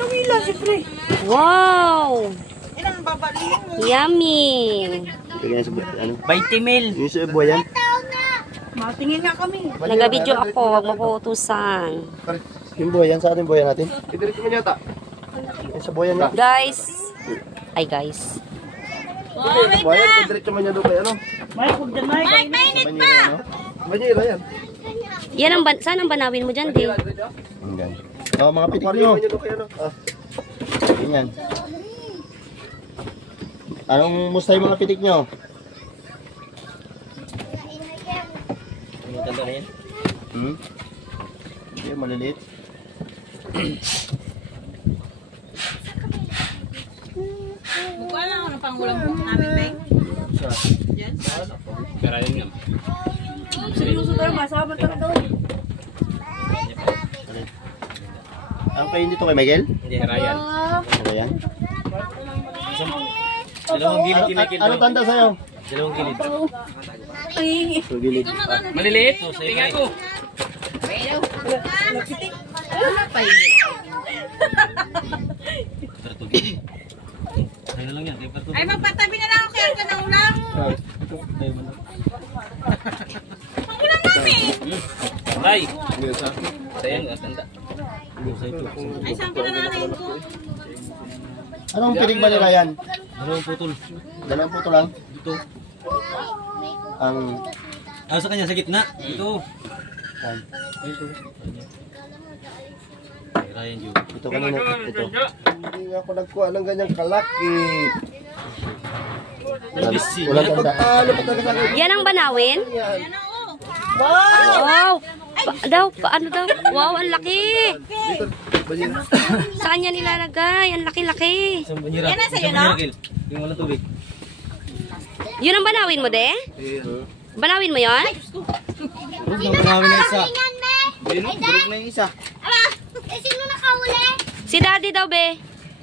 Manawila, siyempre. Wow! Ilang babalin mo. Yummy! Ganyan sa ano? 20 mil. Yung sa buhayan. Matingin nga kami. Nagabidyo ako, wag mo po utusan. Yung buhayan, sa atin buhayan natin. Idiretso mo yata. Yung sa buhayan niya. Guys! Ay guys. Buhayan, idiretso mo niya doon kay ano. Mike, huwag dyan, Mike. Mike, mainit pa! Banyera yan. Yan ang saan ang banawin mo dyan, di? Hanggang. Oh, mga pitik nyo. Ganyan. Anong mustay mga pitik nyo? Maganda na yan. Hindi, maliliit. Mukha lang ako ng pangulang po namin, Mike. Diyan? Karayan nga. Seryoso tayo, masama tayo doon. Ang kayo dito kay Miguel? Hindi, karayan. Ano yan? Dalawang gilid kinikil. Ano tanda sa'yo? Dalawang gilid. Gilid. Maliliit. Tingnan ko. Ano lang yan? Ay, magpatabi na lang ako kaya ka na ulam. Pangulang namin. Ay! Sayang, tanda. Ay, saan pinananayin ko? Anong pitik ba nila yan? Dalawang putol. Dalawang puto lang? Ito. Ang... Sa kanya sa gitna. Ito. Ito. Karayan yun. Ito kanina. Ito. Hindi ako nagkuha ng ganyang kalaki. Walang tanda. Yan ang banawin? Yan oo. Wow! Ano daw? Wow, ang laki! Saan yan nilalagay? Ang laki-laki. Isang banyera. Yan na sa'yo, no? Yung walang tubig. Yun ang banawin mo, de? Banawin mo yon? Durog na banawin na isa. Durog na yung isa. Sino nakahuli? Si daddy daw, be.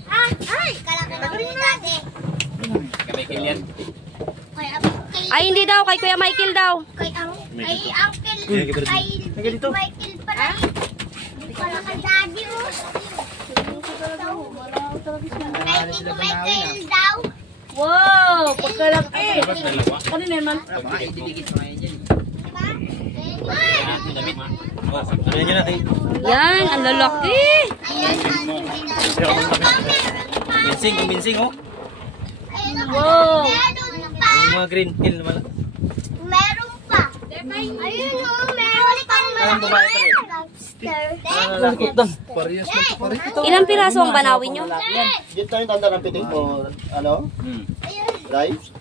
Ay! Kalaki na ni Dati. Kamay kilyan. Ay, hindi daw. Kay Kuya Michael daw. Kay Uncle. Kay Michael pala. Pala kay Daddy mo. Kay Tito Michael daw. Wow! Pagkalaki. Kanina naman. Ano yan natin? Yan, ang lalaki. Kuminsing oh. Wow! Yung mga green hill naman. Meron pa. Ayun o, meron pa. Ilang piraso ang banawin nyo? Dito yung tanda ng pitik mo. Ano? Rice?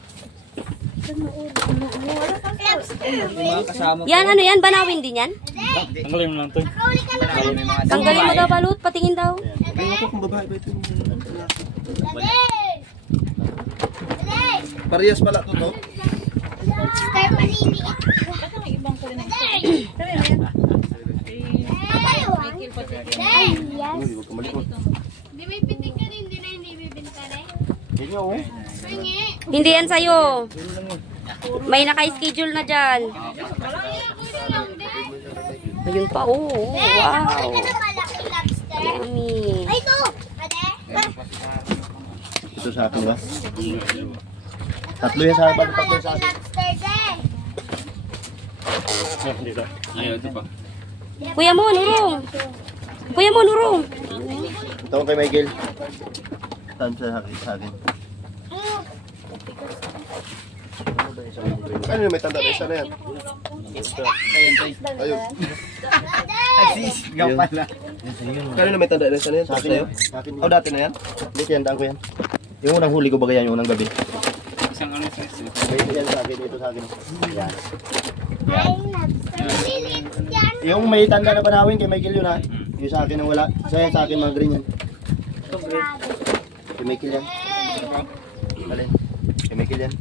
Yan, ano yan? Banawin din yan? Tanggalin mo lang ito. Tanggalin mo daw, balut. Patingin daw. Ayun ako kung babae ba ito. Dali! Parehas pala ito to. Star maliliit. Baka may ibang kulay ng Uy, huwag ka malikot. Di may pitik ka rin, di na hindi bibinta rin. Yan yun oh. Pingi. Hindi yan sa'yo. May naka-schedule na dyan. Ayun pa, oh. Wow. Ano malaki lobster? Yummy. Ay, ito! Ate? Ito sa akin ba? Tatlo yan sa akin. Tatlo yan sa akin. Lobster din. Ayun, ito pa. Kuya mo, nurong. Kuya mo, nurong. Ito ko kay Michael. Saan sa akin? Ano yung may tanda na isa na yan? Ayun. Ikaw pala. Kanina may tanda na isa na yan? Sa akin yun? Oh, dati na yan? Hindi, tiyandaan ko yan. Yung unang huli ko ba yan, yung unang gabi? Isang ano sa Ito yan sa akin, ito sa akin. Yan. Ay, lobster. Lilit yan. Yung may tanda na panawin kay Michael yun ha. Yung sa akin ang wala. Sa akin mga green yan. Kay Michael yan. Alin? Kay Michael yan.